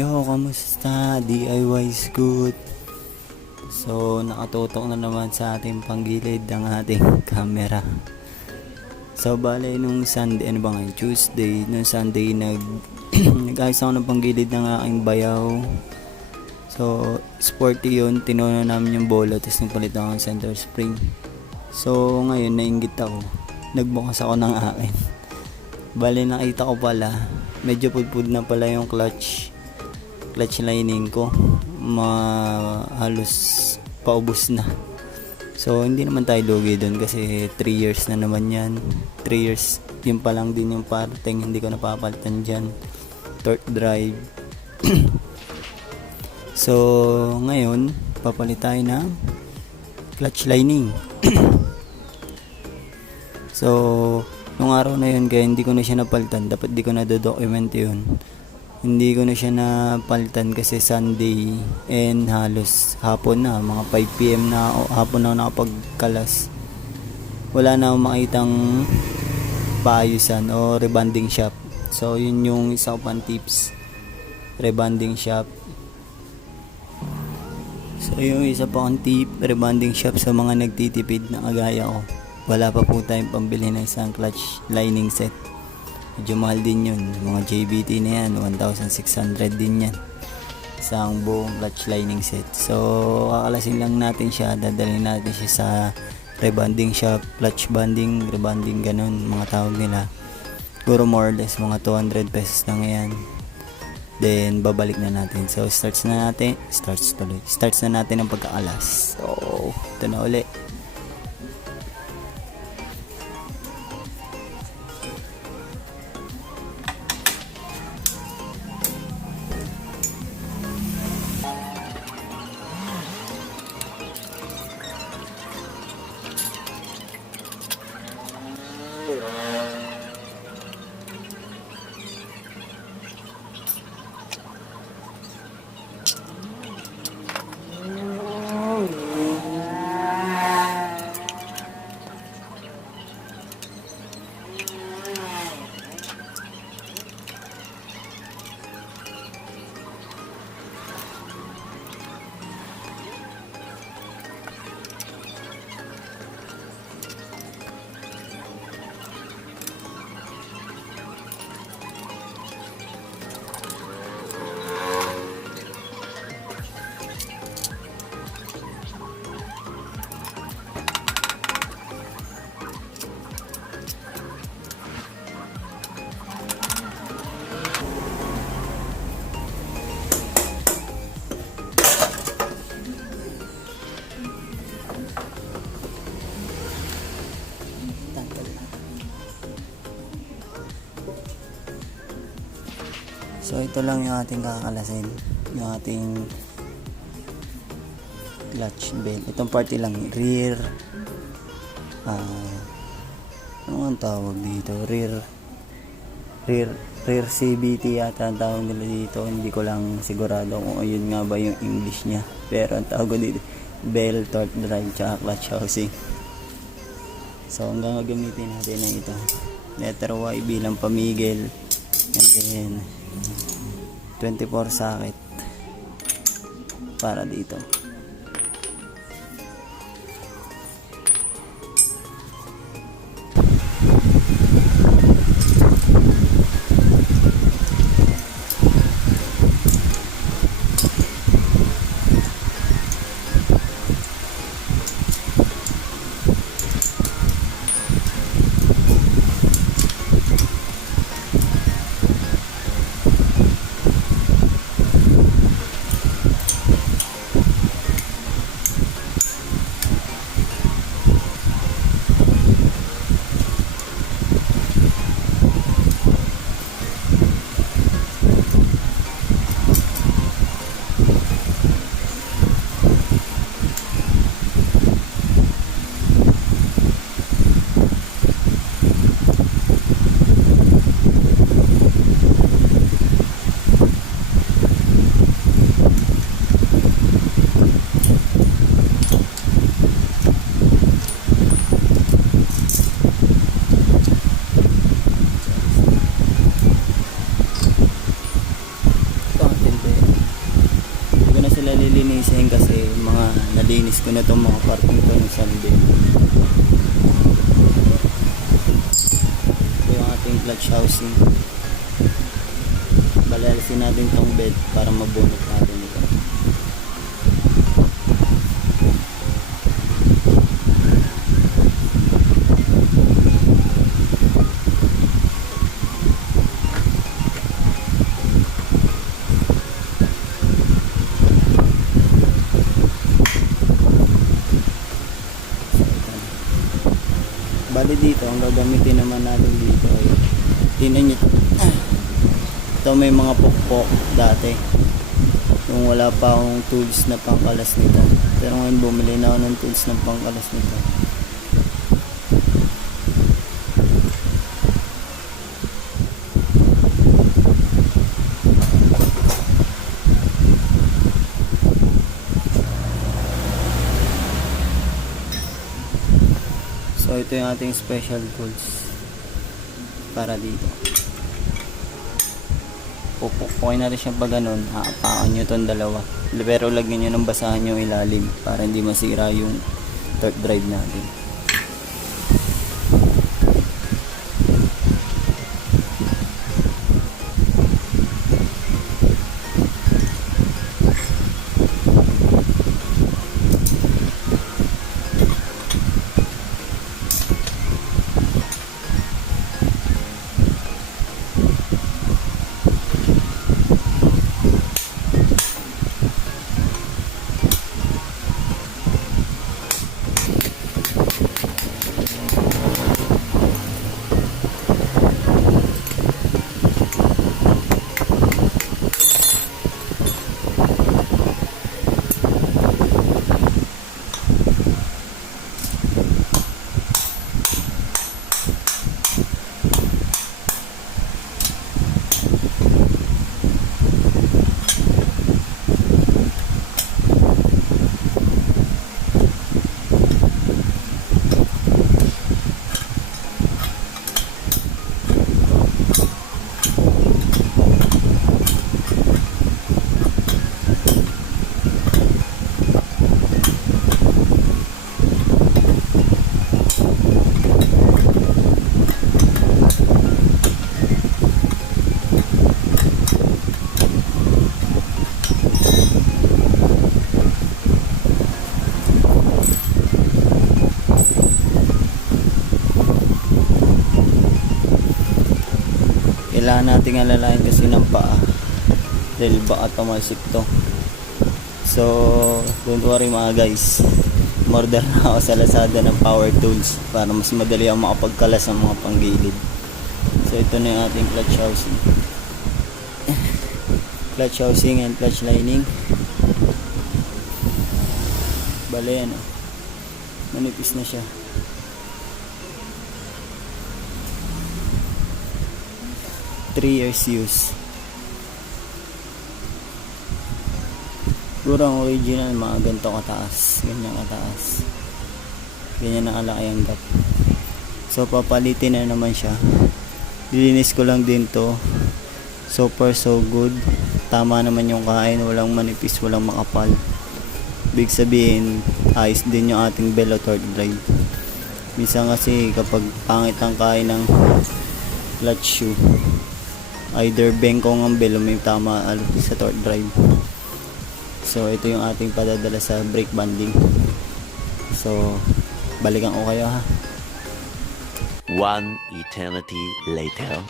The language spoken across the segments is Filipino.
Yo, kamusta? DIY Scoot. So, nakatutok na naman sa ating panggilid ang ating camera. So, bale nung Sunday, ano ba ngayon? Tuesday, nung Sunday, nag-ayos ako ng panggilid ng aking bayaw. So, sporty yun. Tinono namin yung bola, tapos nagpalit ako ng center spring. So, ngayon, nainggit ako. Nagbukas ako ng akin. Bale, nakita ko pala, medyo pudpud na pala yung clutch lining ko, halos paubos na. So hindi naman tayo lugi doon kasi 3 years na naman yan. 3 years yun pa lang din yung parting hindi ko napapalitan dyan, torque drive. So ngayon papalit tayo ng clutch lining. So nung araw na yun, kaya hindi ko na siya napalitan, dapat di ko na document yun. Hindi ko na siya napalitan kasi Sunday and halos hapon na, mga 5 PM na hapon na nakapagkalas. Wala na akong makitang paayusan o rebanding shop. So yun yung isa ko pang tips, rebanding shop. So yung isa pa kong tip, rebanding shop sa mga nagtitipid na kagaya ko. Wala pa po tayong pambili ng isang clutch lining set. Medyo mahal din yun, mga JBT na yan, 1,600 din yan, isang buong clutch lining set. So kakalasin lang natin siya, dadalhin natin siya sa rebanding shop, clutch banding, rebanding, ganun mga tawag nila. Siguro more or less mga 200 pesos lang yan. Then babalik na natin. So starts na natin ang pagkakalas. So ito na uli. So ito lang yung ating kakalasin, yung ating clutch belt. Itong party lang, rear ano ang tawag dito, rear CVT yata ang tawag nila dito. Hindi ko lang sigurado kung yun nga ba yung English nya, pero ang tawag dito belt, torque drive, tsaka clutch housing. So hanggang gagamitin natin na ito, letter Y bilang pamigil, and then 24 socket para dito. nilinis ko na itong mga parting ito ng Sunday. Ito yung ating clutch housing. Balalisin natin itong bed para mabunot natin ito. Bali dito, ang gagamitin naman natin dito ay tinan nyo ito, may mga pokpok dati nung wala pa akong tools na pangkalas nito, pero ngayon bumili na ako ng tools ng pangkalas nito. So ito yung ating special tools para dito. Pupukuin natin siya pag ganun, haapakan nyo itong dalawa, pero lagyan nyo ng basahan yung ilalim para hindi masira yung torque drive natin. Kailangan nating alalayan kasi ng paa dahil baka tumalsik to. So don't worry mga guys, order na ako sa Lazada ng power tools para mas madali ang makapagkalas ng mga panggilid. So ito na yung ating clutch housing, clutch housing and clutch lining. Bale yan, manipis na siya. 3 years use. Siguro ang original mga ganito kataas, ganyan kataas, ganyan ang alaki ang gap. So papalitin na naman siya. Dilinis ko lang din to, so far so good. Tama naman yung kain, walang manipis, walang makapal. Big sabihin ayos din yung ating belo torque drive. Minsan kasi kapag pangit ang kain ng clutch shoe, either bengkong ang belo, may tama sa torque drive. So ito yung ating padadala sa brake banding. So balikan ko kayo ha. One eternity later.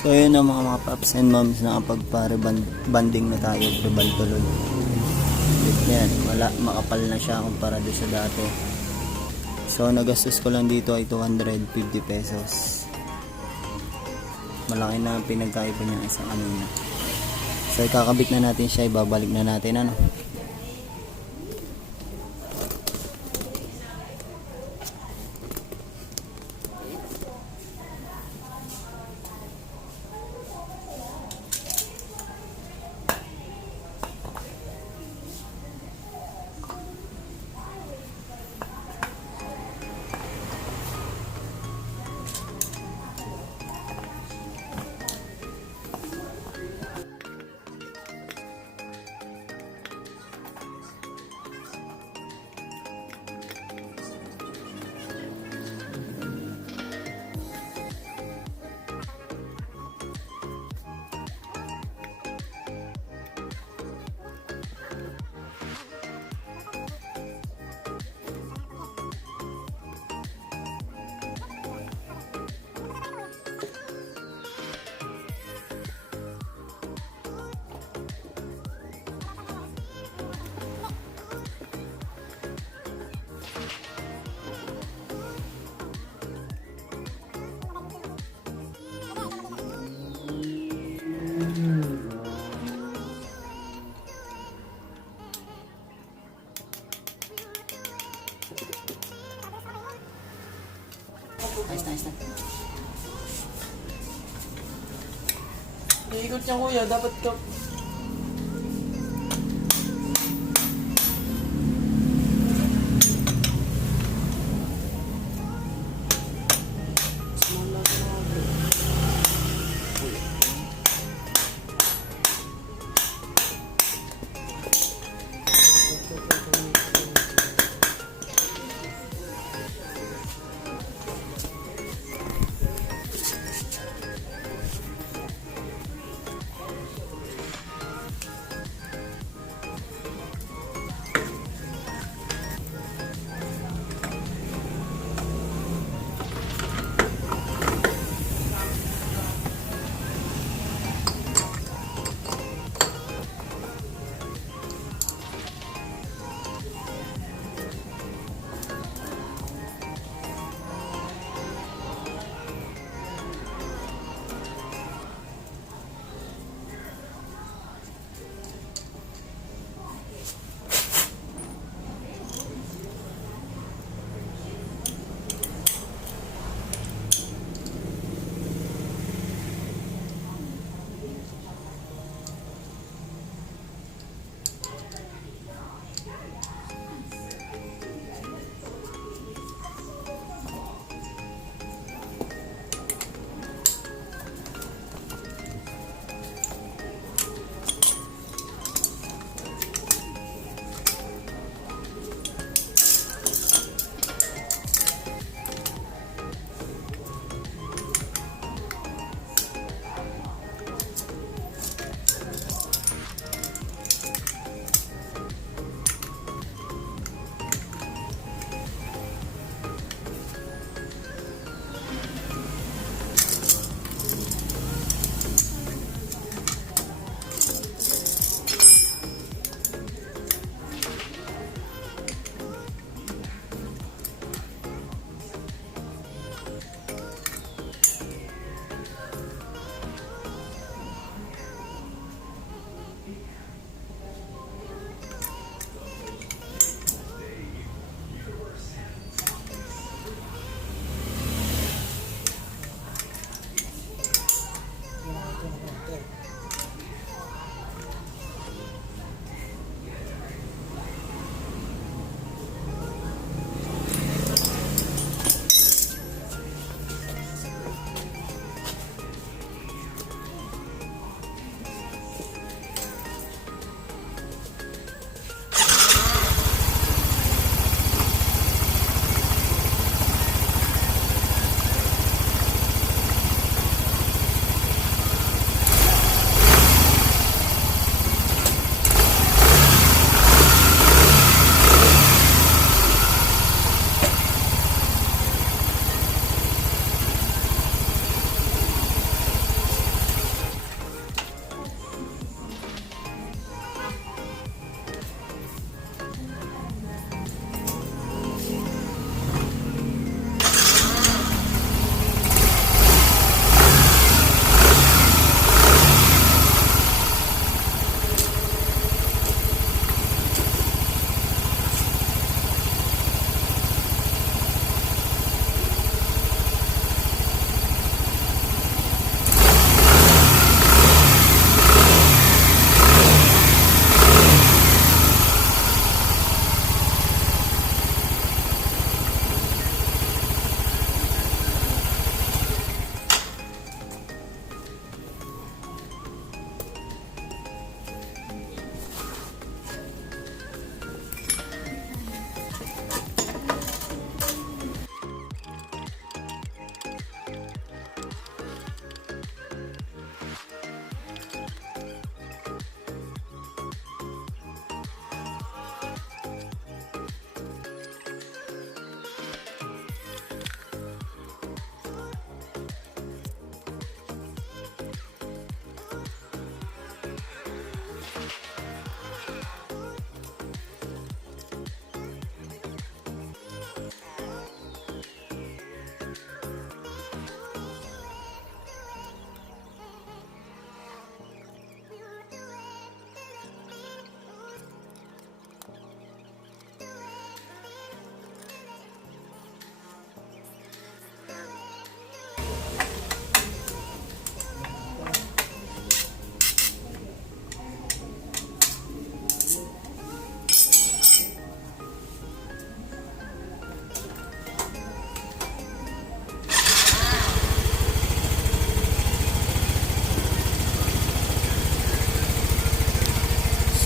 So yun na mga paps and moms, nakapagpa-banding na tayo, reband tuloy. Yan, makapal na siya kumpara doon sa dati. So nagastos ko lang dito ay 250 pesos. Malaki na ang pinagkaiba niya isang kanina. So ikakabit na natin siya, ibabalik na natin ano. Ayos na, ayos na. Iikot niya kuya, dapat ka...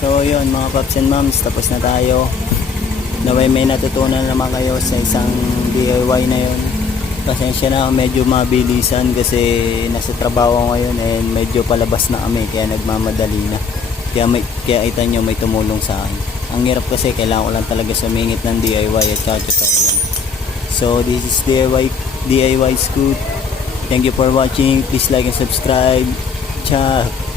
So yun mga paps and moms, tapos na tayo. Naway may natutunan naman kayo sa isang DIY na yun. Pasensya na ako, medyo mabilisan kasi nasa trabaho ako ngayon and medyo palabas na kami kaya nagmamadali na. Kaya ita nyo may tumulong sa akin. Ang hirap kasi kailangan ko lang talaga sumingit ng DIY at tutorial. So this is DIY Scoot. Thank you for watching. Please like and subscribe. Ciao.